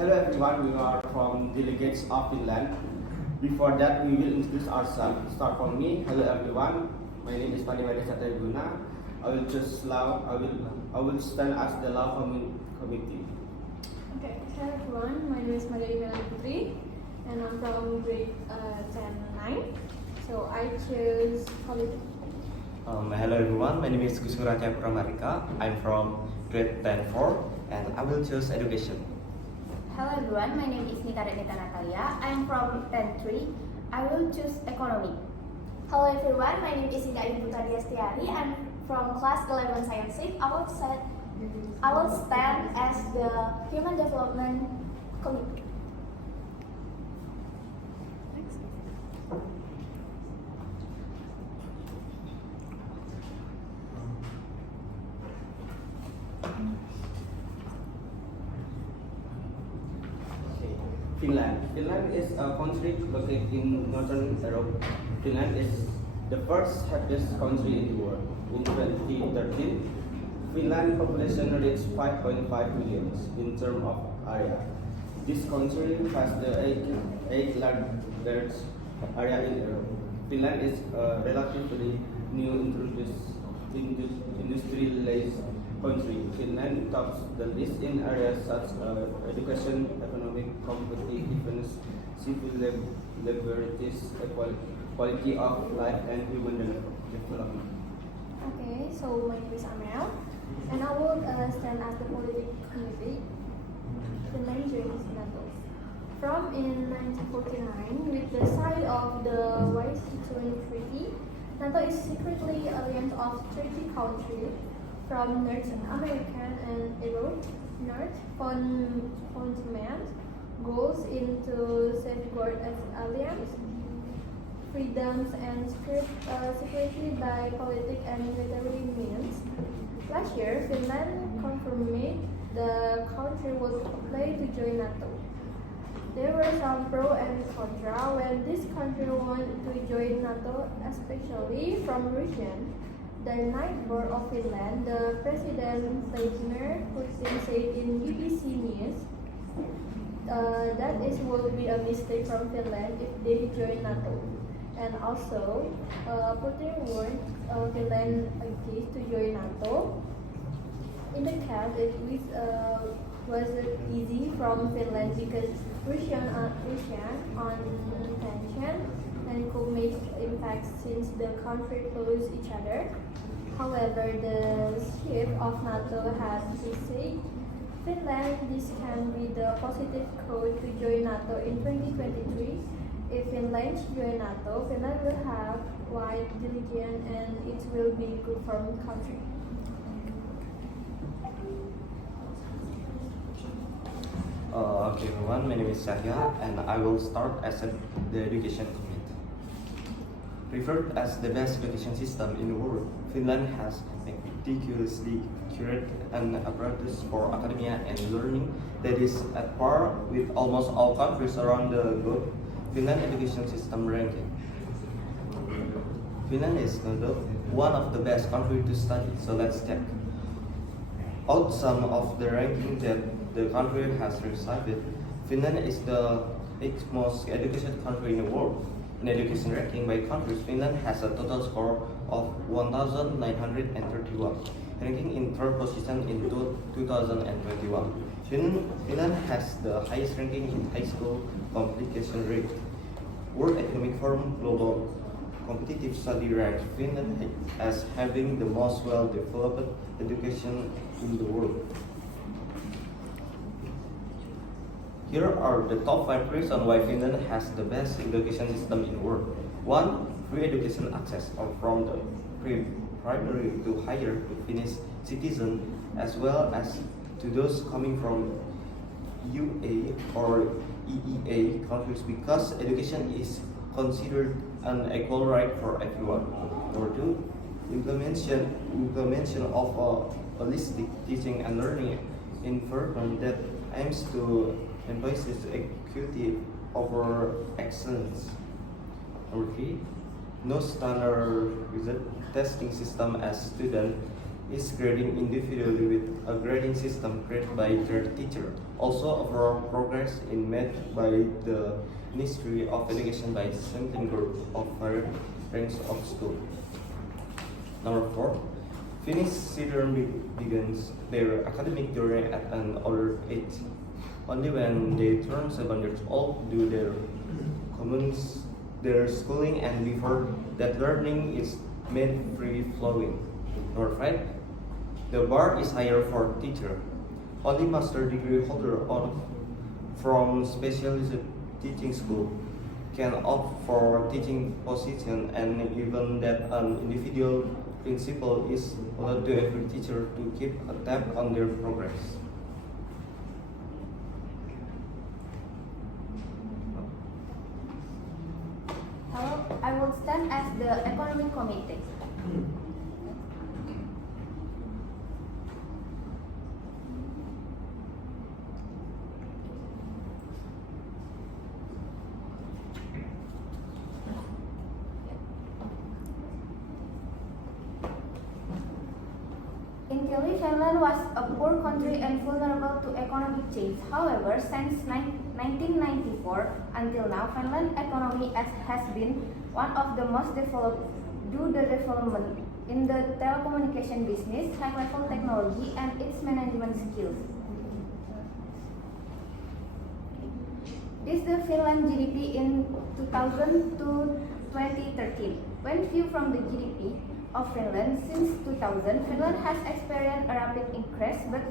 Hello everyone, we are from delegates of Finland. Before that, we will introduce ourselves. Start from me. Hello everyone, my name is Pande Satyawiguna. I will stand as the law committee. Okay, hello everyone, my name is Mahardika Putri and I'm from grade 10-9. So I choose politics. Hello everyone, my name is Gusti I'm from grade 10-4 and I will choose education. Hello everyone, my name is Nita and Natalia. I am from 10-3. I will choose economy. Hello everyone, my name is Nita and Adiastiari. I'm from class 11 Science 6. I will stand as the Human Development Committee. Finland. Finland is a country located in northern Europe. Finland is the first happiest country in the world. In 2013, Finland population reached 5.5 million in terms of area. This country has the eighth largest area in Europe. Finland is a relatively new industrialized country. Finland tops the list in areas such as education, economic competitiveness, civil liberties, quality of life, and human development. Okay, so my name is Amel and I will stand as the politics committee. Finland joins NATO. From in 1949, with the sign of the Washington Treaty, NATO is secretly an alliance of 30 countries from North America and Europe. North fundament goes into safeguard as alliance freedoms and security by political and military means. Last year, Finland confirmed the country was applied to join NATO. There were some pro and contra when this country wanted to join NATO, especially from Russia. The night board of Finland, the president Vladimir Putin said in BBC News that it would be a mistake from Finland if they join NATO. And also, Putin warned Finland against to join NATO. In the case, it wasn't easy from Finland because Russia on tension and could make impact since the countries close each other. However, the chief of NATO has said Finland this can be the positive code to join NATO in 2023. If Finland join NATO, Finland will have wide delegation and it will be good for the country. Okay everyone, my name is Cahya and I will start as the education committee. Referred as the best education system in the world, Finland has meticulously curated an apparatus for academia and learning that is at par with almost all countries around the globe. Finland education system ranking. Finland is one of the best countries to study, so let's check out some of the ranking that the country has received. Finland is the 8th most educated country in the world. In education ranking by countries, Finland has a total score of 1,931, ranking in 3rd position in 2021. Finland has the highest ranking in high school completion rate. World Economic Forum Global Competitive Study ranks Finland as having the most well-developed education in the world. Here are the top 5 reasons why Finland has the best education system in the world. 1. Free education access from the primary to higher to Finnish citizens as well as to those coming from UA or EEA countries because education is considered an equal right for everyone. Number 2. Implementation of a holistic teaching and learning environment that aims to emphasize equity over excellence. Number 3. No standardized testing system as students is grading individually with a grading system created by their teacher. Also, overall progress in made by the Ministry of Education by sampling group of various ranks of school. Number 4. Finnish children begins their academic journey at an older age. Only when they turn 7 years old do their commence their schooling, and before that learning is made free-flowing. Number 5. The bar is higher for teacher. Only master degree holder from specialized teaching school can opt for teaching position, and even that an individual principal is allowed to every teacher to keep a tab on their progress. Hello, I will stand as the economic committee. Initially, Finland was a poor country and vulnerable to economic change. However, since 1994 until now, Finland's economy has been one of the most developed due to the development in the telecommunication business, high-level technology, and its management skills. This is the Finland GDP in 2000 to 2013. When viewed from the GDP of Finland since 2000, Finland has experienced a rapid increase, but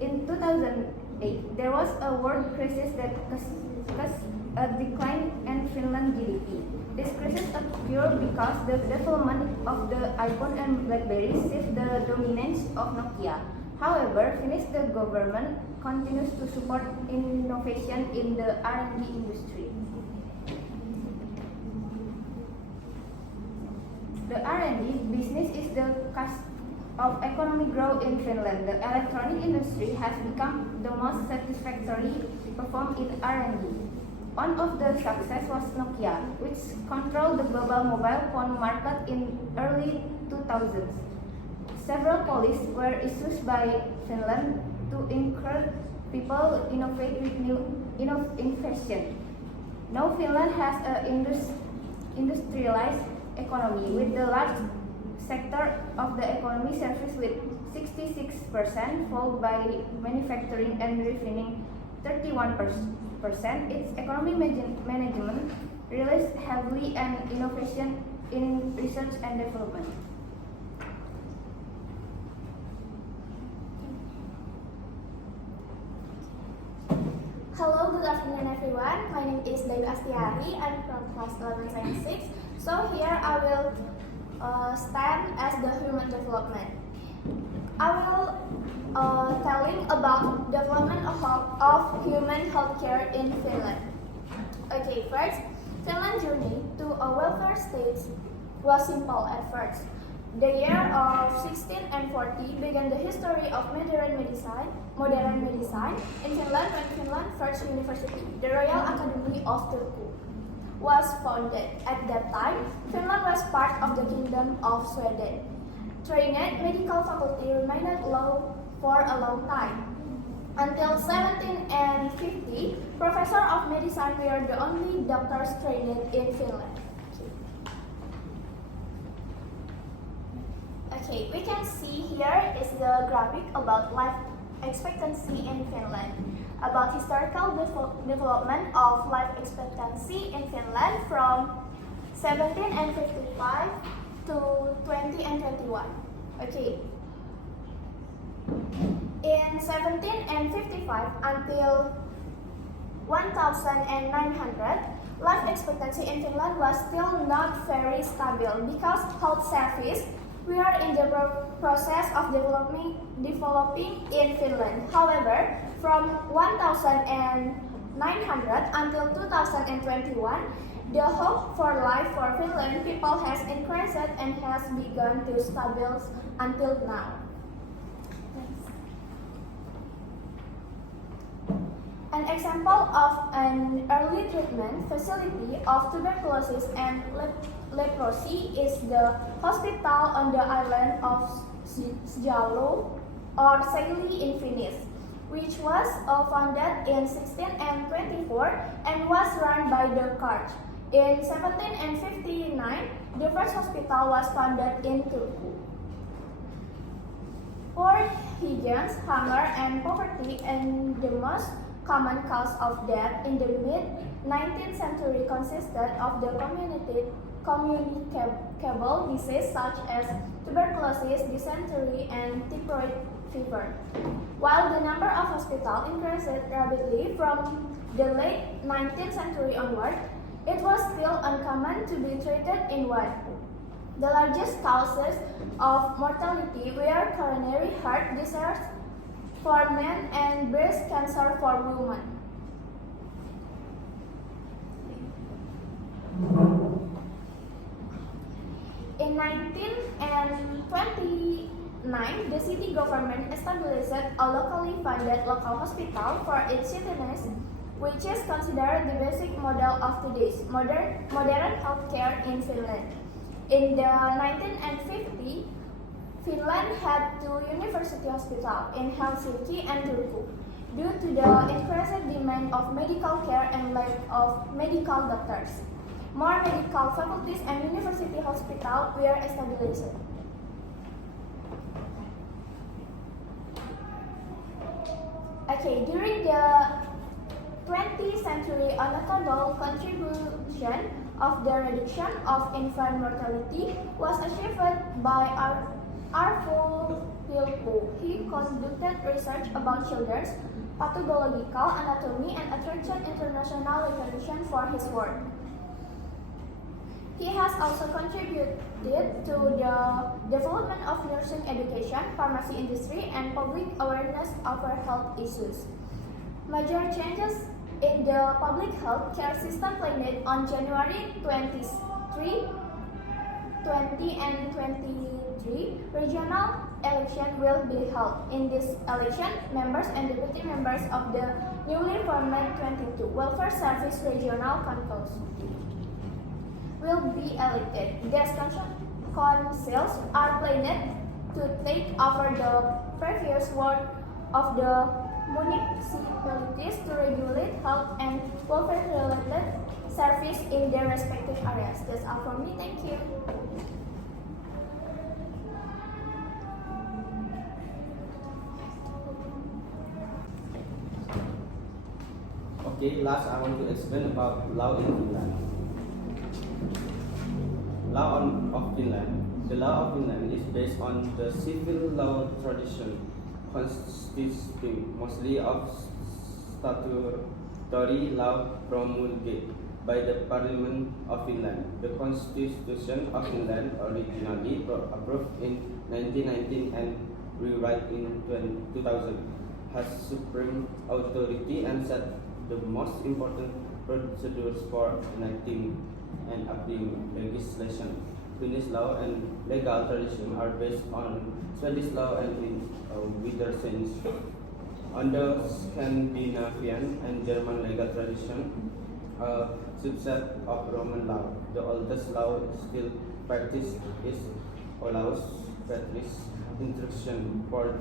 in 2008 there was a world crisis that caused a decline in Finland GDP. This crisis occurred because the development of the iPhone and BlackBerry shifted the dominance of Nokia. However, Finnish the government continues to support innovation in the R&D industry. The R&D business is the cause of economic growth in Finland. The electronic industry has become the most satisfactory perform in R&D. One of the success was Nokia, which controlled the global mobile phone market in early 2000s. Several policies were issued by Finland to encourage people innovate with new innovation. Now Finland has an industrialized economy, with the large sector of the economy service with 66%, followed by manufacturing and refining 31%. Its economy management relies heavily on innovation in research and development. Hello, good afternoon everyone. My name is Adiastiari. I'm from class 11 Science 6. So here I will stand as the human development. I will telling about development of human healthcare in Finland. Okay, first, Finland's journey to a welfare state was simple at first. The year of 1640 began the history of modern medicine in Finland when Finland's first university, the Royal Academy of Turku, was founded. At that time, Finland was part of the Kingdom of Sweden. Trained medical faculty remained low for a long time. Until 1750, professors of medicine were the only doctors trained in Finland. Okay, we can see here is the graphic about life expectancy in Finland. About historical development of life expectancy in Finland from 1755 to 2021. Okay. In 1755 until 1900, life expectancy in Finland was still not very stable because health service were in the process of developing in Finland. However, from 1900 until 2021, the hope for life for Finland people has increased and has begun to stabilize until now. An example of an early treatment facility of tuberculosis and leprosy is the hospital on the island of Sjalo or Saili in Finnish, which was founded in 1624 and was run by the Karch. In 1759, the first hospital was founded in Turku. Poor hygiene, hunger, and poverty, and the most common cause of death in the mid-19th century consisted of the communicable diseases such as tuberculosis, dysentery, and typhoid fever. While the number of hospitals increased rapidly from the late 19th century onward, it was still uncommon to be treated in one. The largest causes of mortality were coronary heart disease for men and breast cancer for women. In 1929, the city government established a locally funded local hospital for its citizens, which is considered the basic model of today's modern healthcare in Finland. In the 1950s, Finland had two university hospitals in Helsinki and Turku. Due to the increased demand of medical care and lack of medical doctors, more medical faculties and university hospitals were established. Okay, during the 20th century, a notable contribution of the reduction of infant mortality was achieved by Arthur Pilko. He conducted research about children's pathological anatomy and attracted international recognition for his work. He has also contributed to the development of nursing education, pharmacy industry, and public awareness over health issues. Major changes in the public health care system planned on January 23, 2023, regional election will be held. In this election, members and deputy members of the newly formed 22 Welfare Service Regional Councils will be elected. These councils are planned to take over the previous work of the municipalities to regulate health and welfare-related service in their respective areas. That's all from me. Thank you. Okay, last I want to explain about law in Finland. Of Finland. The law of Finland is based on the civil law tradition, consisting mostly of statutory law promulgated by the Parliament of Finland. The Constitution of Finland, originally approved in 1919 and rewritten in 2000, has supreme authority and set the most important procedures for enacting and applying legislation. Finnish law and legal tradition are based on Swedish law and in wider sense. Under Scandinavian and German legal tradition, a subset of Roman law, the oldest law still practiced is allows patrice instruction for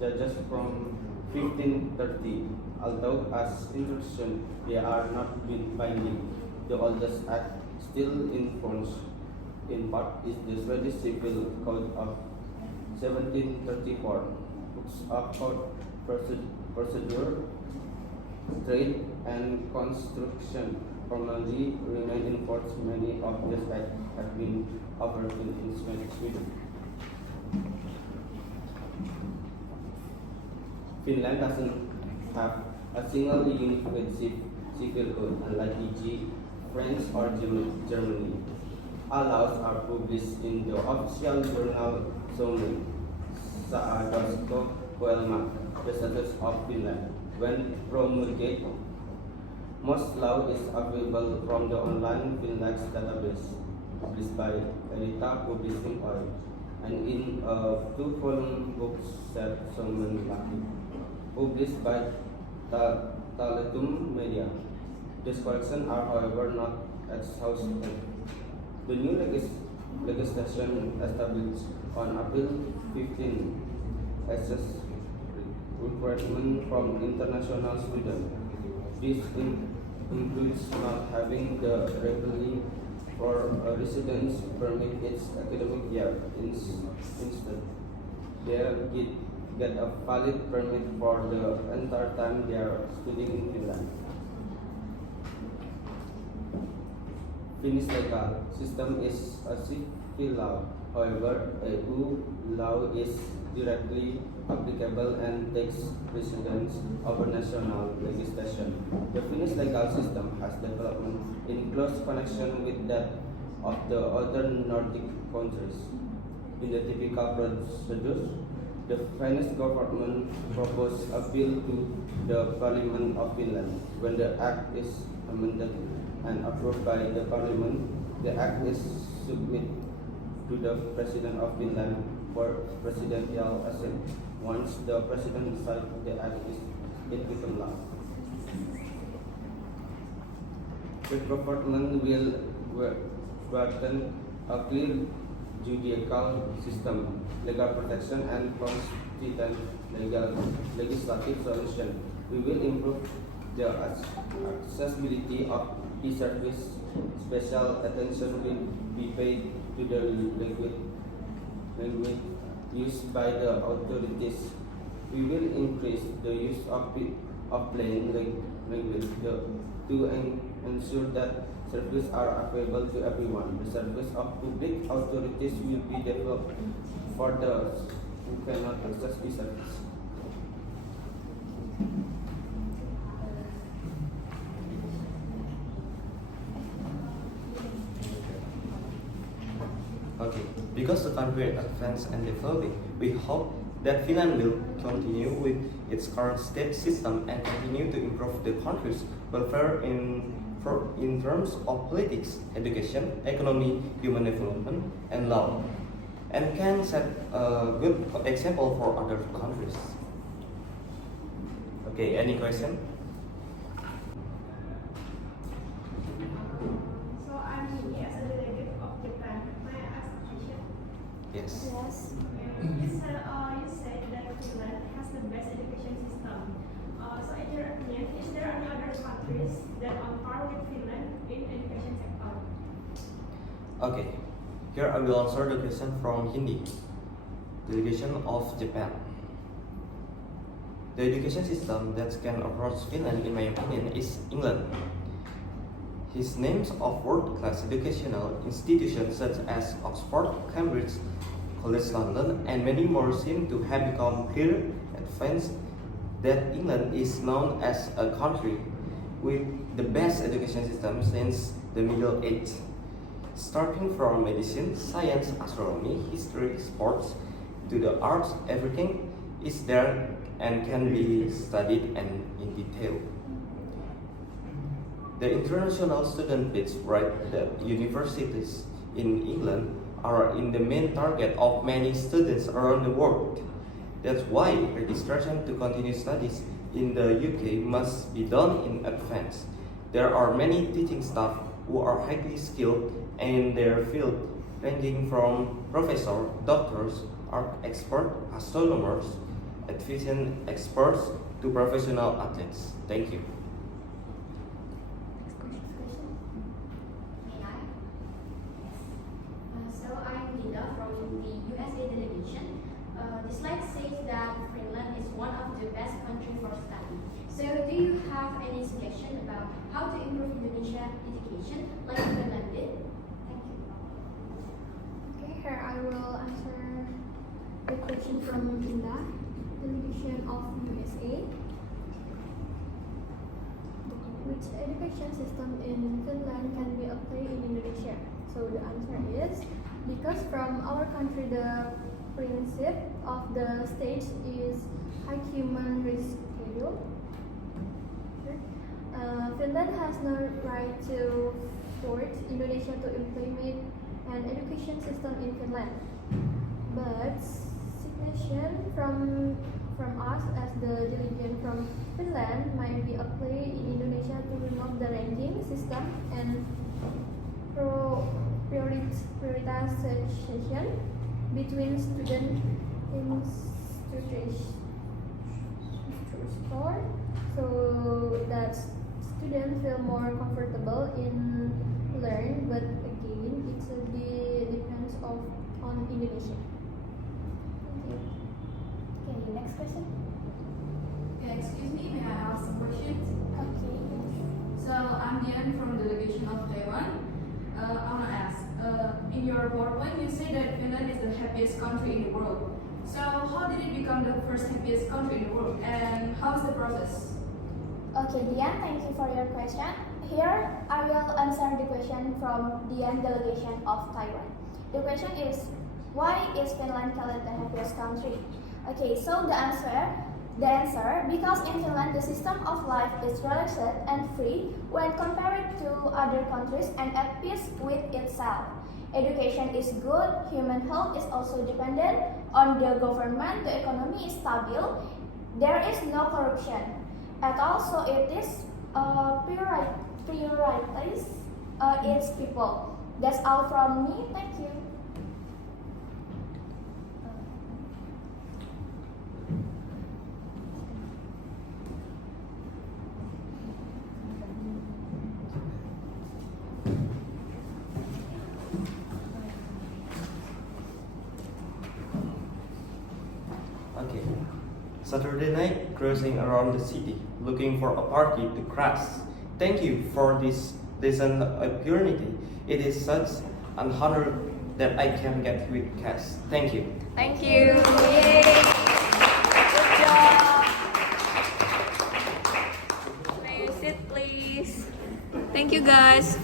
judges from 1530. Although as instruction they are not binding, the oldest act still in force in part is the Swedish Civil Code of 1734, books of code procedure, trade, and construction formally remain in force. Many of these acts have been overturned in Sweden. Finland doesn't have a single unified civil code, unlike e.g. France or Germany. All laws are published in the official journal Suomen Säädöstö Voima, the status of Finland. When promulgated, most law is available from the online Finland database published by Nita Publishing Oil and in a 2-volume book set Suomen Laki, published by Taletum Media. These collections are however not exhaustive. The new legislation established on April 15 as a requirement from international students. This includes not having the revenue for a residence permit its academic year. Instead, they get a valid permit for the entire time they are studying in Finland. Finnish legal system is a civil law. However, EU law is directly applicable and takes precedence over national legislation. The Finnish legal system has developed in close connection with that of the other Nordic countries. In the typical procedure, the Finnish government proposed a bill to the Parliament of Finland. When the act is amended and approved by the Parliament, the act is submitted to the President of Finland for presidential assent. Once the President signs the act, it becomes law. The government will grant a clear judicial system, legal protection, and consistent legislative solution. We will improve the accessibility of e-service. Special attention will be paid to the language used by the authorities. We will increase the use of plain language to ensure that services are available to everyone. The service of public authorities will be developed for those who cannot access the service. Okay, because the country is advanced and developing, we hope that Finland will continue with its current state system and continue to improve the country's welfare in terms of politics, education, economy, human development, and law, and can set a good example for other countries. Okay, any question? So I'm here as a delegate of Japan. May I ask a question? Yes. Yes. You said that Finland has the best education system. So in your opinion, is there any other countries that are on par with Finland in education sector? Okay, here I will answer the question from Hindi. Delegation of Japan. The education system that can approach Finland, in my opinion, is England. His names of world-class educational institutions such as Oxford, Cambridge, College London, and many more seem to have become clear advanced that England is known as a country with the best education system since the Middle Ages. Starting from medicine, science, astronomy, history, sports, to the arts, everything is there and can be studied and in detail. The international student bids right that universities in England are in the main target of many students around the world. That's why registration to continue studies in the UK must be done in advance. There are many teaching staff who are highly skilled in their field, ranging from professors, doctors, art experts, astronomers, aviation experts to professional athletes. Thank you. May I? So I'm Nita from the USA delegation. The slide says that Finland is one of the best countries for study. So do you have any suggestion about how to improve Indonesia education like Finland did? Thank you. Okay, here I will answer the question from Linda, delegation of USA. Which education system in Finland can be applied in Indonesia? So the answer is because from our country the principle of the state is high human risk schedule. Finland has no right to force Indonesia to implement an education system in Finland. But suggestion from us as the delegation from Finland might be applied in Indonesia to remove the ranking system and prioritization between student institutions so that students feel more comfortable in learn, but again it depends on Indonesia. Thank you. Okay, next question. Yeah, excuse me, may I ask some questions? Okay. So I'm Dian from delegation of Taiwan. I want to ask, in your PowerPoint you say that Finland is the happiest country in the world. So how did it become the first happiest country in the world, and how is the process? Okay, Dian, thank you for your question. Here, I will answer the question from Dian delegation of Taiwan. The question is, why is Finland called the happiest country? Okay, so the answer, because in Finland the system of life is relaxed and free when compared to other countries and at peace with itself. Education is good, human health is also dependent on the government, the economy is stable, there is no corruption. And also it is prioritize its people. That's all from me, thank you. Okay. Saturday night, cruising around the city, looking for a party to crash. Thank you for this decent opportunity. It is such an honor that I can get with Cass. Thank you. Thank you. Yay. Good job. May you sit, please. Thank you, guys.